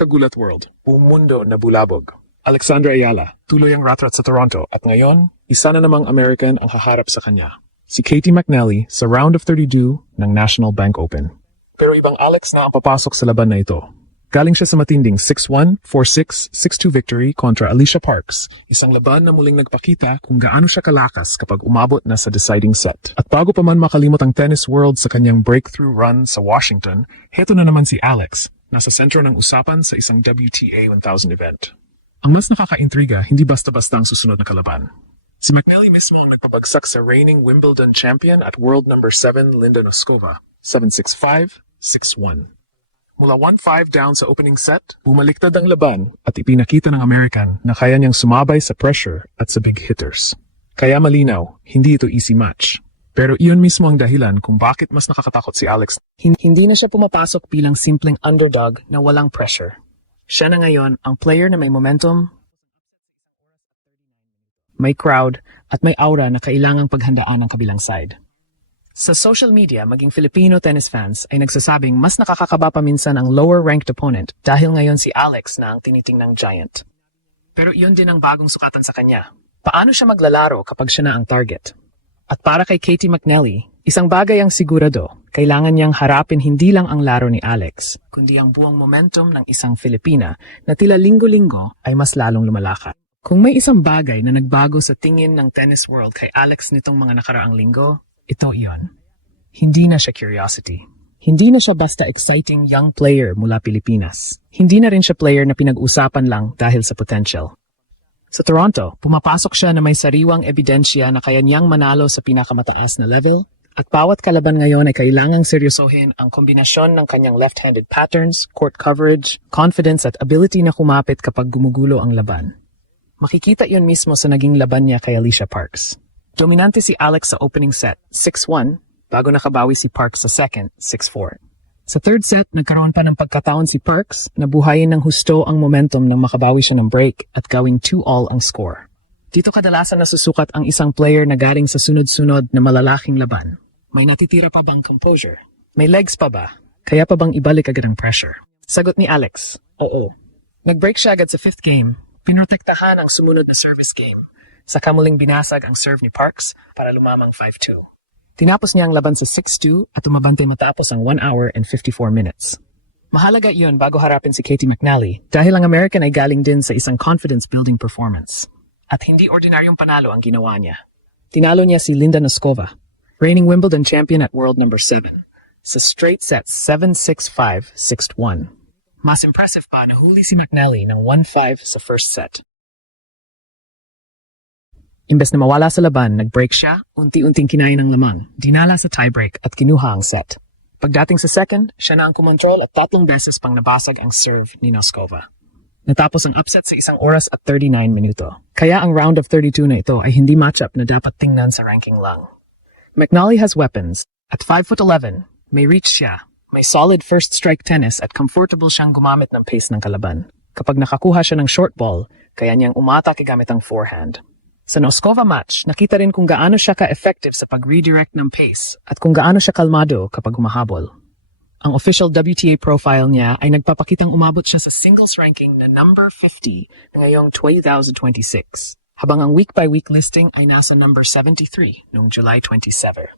Kagulat World, buong mundo na bulabog. Alexandra Ayala, tuloy ang ratrat sa Toronto at ngayon, isa na namang American ang haharap sa kanya. Si Katie McNally sa round of 32 ng National Bank Open. Pero ibang Alex na ang papasok sa laban na ito. Galing siya sa matinding 6-1, 4-6, 6-2 victory kontra Alicia Parks, isang laban na muling nagpakita kung gaano siya kalakas kapag umabot na sa deciding set. At bago pa man makalimot ang tennis world sa kanyang breakthrough run sa Washington, heto na naman si Alex, nasa sentro ng usapan sa isang WTA 1000 event. Ang mas nakakaintriga, hindi basta-basta ang susunod na kalaban. Si McNally mismo ang nagpabagsak sa reigning Wimbledon champion at world number 7 Linda Noskova, 7-6-5, 6-1. Mula 1-5 down sa opening set, bumaliktad ang laban at ipinakita ng American na kaya niyang sumabay sa pressure at sa big hitters. Kaya malinaw, hindi ito easy match. Pero iyon mismo ang dahilan kung bakit mas nakakatakot si Alex. Hindi na siya pumapasok bilang simpleng underdog na walang pressure. Siya na ngayon ang player na may momentum, may crowd, at may aura na kailangang paghandaan ng kabilang side. Sa social media, maging Filipino tennis fans ay nagsasabing mas nakakakaba pa minsan ang lower-ranked opponent dahil ngayon si Alex na ang tinitingnang giant. Pero iyon din ang bagong sukatan sa kanya. Paano siya maglalaro kapag siya na ang target? At para kay Katie McNally, isang bagay ang sigurado, kailangan niyang harapin hindi lang ang laro ni Alex, kundi ang buong momentum ng isang Filipina na tila linggo-linggo ay mas lalong lumalakad. Kung may isang bagay na nagbago sa tingin ng tennis world kay Alex nitong mga nakaraang linggo, ito iyon. Hindi na siya curiosity. Hindi na siya basta exciting young player mula Pilipinas. Hindi na rin siya player na pinag-usapan lang dahil sa potential. Sa Toronto, pumapasok siya na may sariwang ebidensya na kaya niyang manalo sa pinakamataas na level at bawat kalaban ngayon ay kailangang seryosohin ang kombinasyon ng kanyang left-handed patterns, court coverage, confidence at ability na kumapit kapag gumugulo ang laban. Makikita iyon mismo sa naging laban niya kay Alicia Parks. Dominante si Alex sa opening set, 6-1, bago nakabawi si Parks sa second, 6-4. Sa third set, nagkaroon pa ng pagkataon si Parks na buhayin ng husto ang momentum nang makabawi siya ng break at gawing 2-all ang score. Dito kadalasan nasusukat ang isang player na galing sa sunod-sunod na malalaking laban. May natitira pa bang composure? May legs pa ba? Kaya pa bang ibalik agad ang pressure? Sagot ni Alex, oo. Nag-break siya agad sa fifth game, pinrotektahan ang sumunod na service game. Saka muling binasag ang serve ni Parks para lumamang 5-2. Tinapos niya ang laban sa 6-2 at umabante matapos ang 1 hour and 54 minutes. Mahalaga iyon bago harapin si Katie McNally dahil ang American ay galing din sa isang confidence-building performance. At hindi ordinaryong panalo ang ginawa niya. Tinalo niya si Linda Noskova, reigning Wimbledon champion at world number 7, sa straight sets 7-6-5, 6-1. Mas impressive pa na huli si McNally ng 1-5 sa first set. Imbes na mawala sa laban, nag-break siya, unti-unting kinain ng lamang, dinala sa tiebreak at kinuha ang set. Pagdating sa second, siya na ang kumontrol at 3 beses pang nabasag ang serve ni Noskova. Natapos ang upset sa 1 oras at 39 minuto. Kaya ang round of 32 na ito ay hindi matchup na dapat tingnan sa ranking lang. McNally has weapons. At 5'11", may reach siya, may solid first strike tennis at comfortable siyang gumamit ng pace ng kalaban. Kapag nakakuha siya ng short ball, kaya niyang umatake gamit ang forehand. Sa Noskova match, nakita rin kung gaano siya ka-effective sa pag-redirect ng pace at kung gaano siya kalmado kapag humahabol. Ang official WTA profile niya ay nagpapakitang umabot siya sa singles ranking na number 50 na ngayong 2026, habang ang week-by-week listing ay nasa number 73 noong July 27.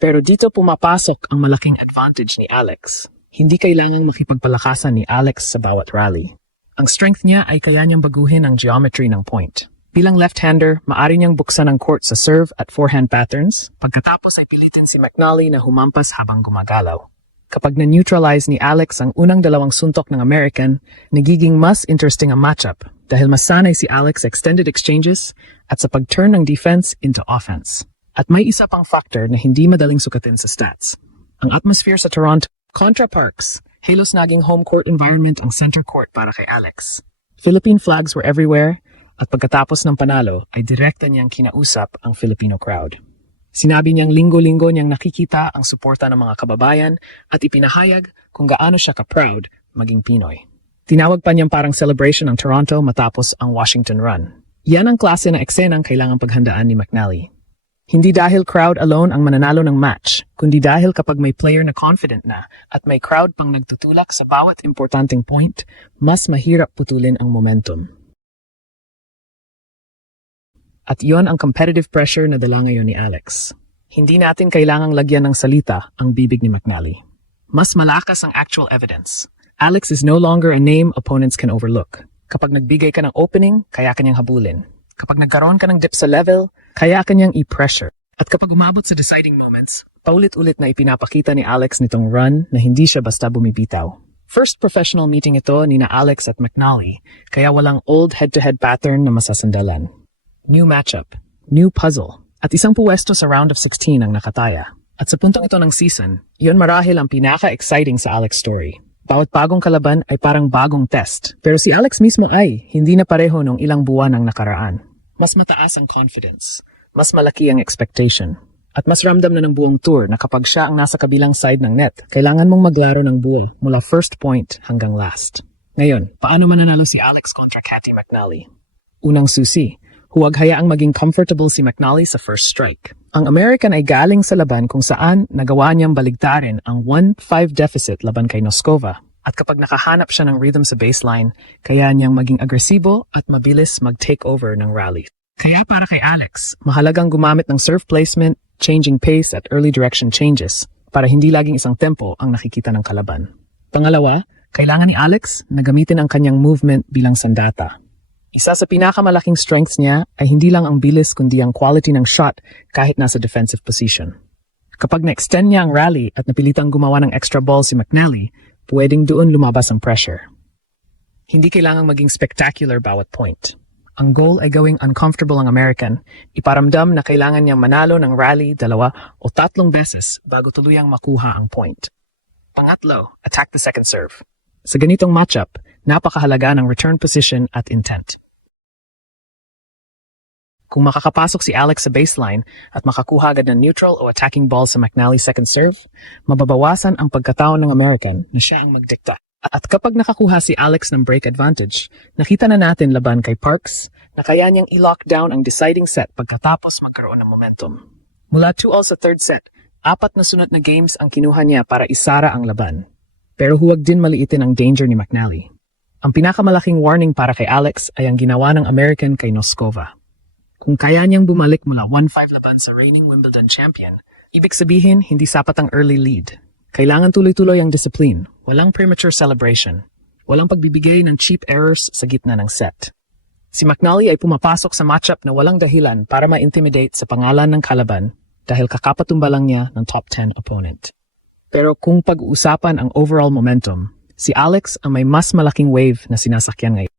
Pero dito pumapasok ang malaking advantage ni Alex. Hindi kailangang makipagpalakasan ni Alex sa bawat rally. Ang strength niya ay kaya niyang baguhin ang geometry ng point. Bilang left-hander, maari niyang buksan ang court sa serve at forehand patterns, pagkatapos ay pilitin si McNally na humampas habang gumagalaw. Kapag na-neutralize ni Alex ang unang 2 suntok ng American, nagiging mas interesting ang matchup dahil mas sanay si Alex sa extended exchanges at sa pag-turn ng defense into offense. At may isa pang factor na hindi madaling sukatin sa stats. Ang atmosphere sa Toronto, kontra Parks, halos naging home court environment ang center court para kay Alex. Philippine flags were everywhere, at pagkatapos ng panalo ay direkta niyang kinausap ang Filipino crowd. Sinabi niyang linggo-linggo niyang nakikita ang suporta ng mga kababayan at ipinahayag kung gaano siya ka-proud maging Pinoy. Tinawag pa niyang parang celebration ang Toronto matapos ang Washington run. Yan ang klase ng eksenang kailangang paghandaan ni McNally. Hindi dahil crowd alone ang mananalo ng match, kundi dahil kapag may player na confident na at may crowd pang nagtutulak sa bawat importanteng point, mas mahirap putulin ang momentum. At iyon ang competitive pressure na dala ngayon ni Alex. Hindi natin kailangang lagyan ng salita ang bibig ni McNally. Mas malakas ang actual evidence. Alex is no longer a name opponents can overlook. Kapag nagbigay ka ng opening, kaya kanyang habulin. Kapag nagkaroon ka ng dip sa level, kaya kanyang i-pressure. At kapag umabot sa deciding moments, paulit-ulit na ipinapakita ni Alex nitong run na hindi siya basta bumibitaw. First professional meeting ito ni na Alex at McNally, kaya walang old head-to-head pattern na masasandalan. New matchup, new puzzle, at isang puwesto sa round of 16 ang nakataya. At sa puntong ito ng season, iyon marahil ang pinaka-exciting sa Alex story. Bawat bagong kalaban ay parang bagong test. Pero si Alex mismo ay hindi na pareho nung ilang buwan ang nakaraan. Mas mataas ang confidence, mas malaki ang expectation, at mas ramdam na ng buong tour na kapag siya ang nasa kabilang side ng net, kailangan mong maglaro ng buo mula first point hanggang last. Ngayon, paano mananalo si Alex kontra Katie McNally? Unang susi, huwag hayaang maging comfortable si McNally sa first strike. Ang American ay galing sa laban kung saan nagawa niyang baligtarin ang 1-5 deficit laban kay Noskova. At kapag nakahanap siya ng rhythm sa baseline, kaya niyang maging agresibo at mabilis mag-take over ng rally. Kaya para kay Alex, mahalagang gumamit ng serve placement, changing pace at early direction changes para hindi laging isang tempo ang nakikita ng kalaban. Pangalawa, kailangan ni Alex na gamitin ang kanyang movement bilang sandata. Isa sa pinakamalaking strengths niya ay hindi lang ang bilis kundi ang quality ng shot kahit nasa defensive position. Kapag na-extend niya ang rally at napilitang gumawa ng extra ball si McNally, pwedeng doon lumabas ang pressure. Hindi kailangang maging spectacular bawat point. Ang goal ay gawing uncomfortable ang American, iparamdam na kailangan niyang manalo ng rally 2 o 3 beses bago tuluyang makuha ang point. Pangatlo, attack the second serve. Sa ganitong matchup, napakahalaga ng return position at intent. Kung makakapasok si Alex sa baseline at makakuha agad ng neutral o attacking ball sa McNally's second serve, mababawasan ang pagkataon ng American na siya ang magdikta. At kapag nakakuha si Alex ng break advantage, nakita na natin laban kay Parks na kaya niyang i-lock down ang deciding set pagkatapos magkaroon ng momentum. Mula 2-all sa third set, 4 na sunod na games ang kinuha niya para isara ang laban. Pero huwag din maliitin ang danger ni McNally. Ang pinakamalaking warning para kay Alex ay ang ginawa ng American kay Noskova. Kung kaya niyang bumalik mula 1-5 laban sa reigning Wimbledon champion, ibig sabihin hindi sapat ang early lead. Kailangan tuloy-tuloy ang discipline, walang premature celebration, walang pagbibigay ng cheap errors sa gitna ng set. Si McNally ay pumapasok sa matchup na walang dahilan para ma-intimidate sa pangalan ng kalaban dahil kakapatumba lang niya ng top 10 opponent. Pero kung pag-uusapan ang overall momentum, si Alex ang may mas malaking wave na sinasakyan ngayon.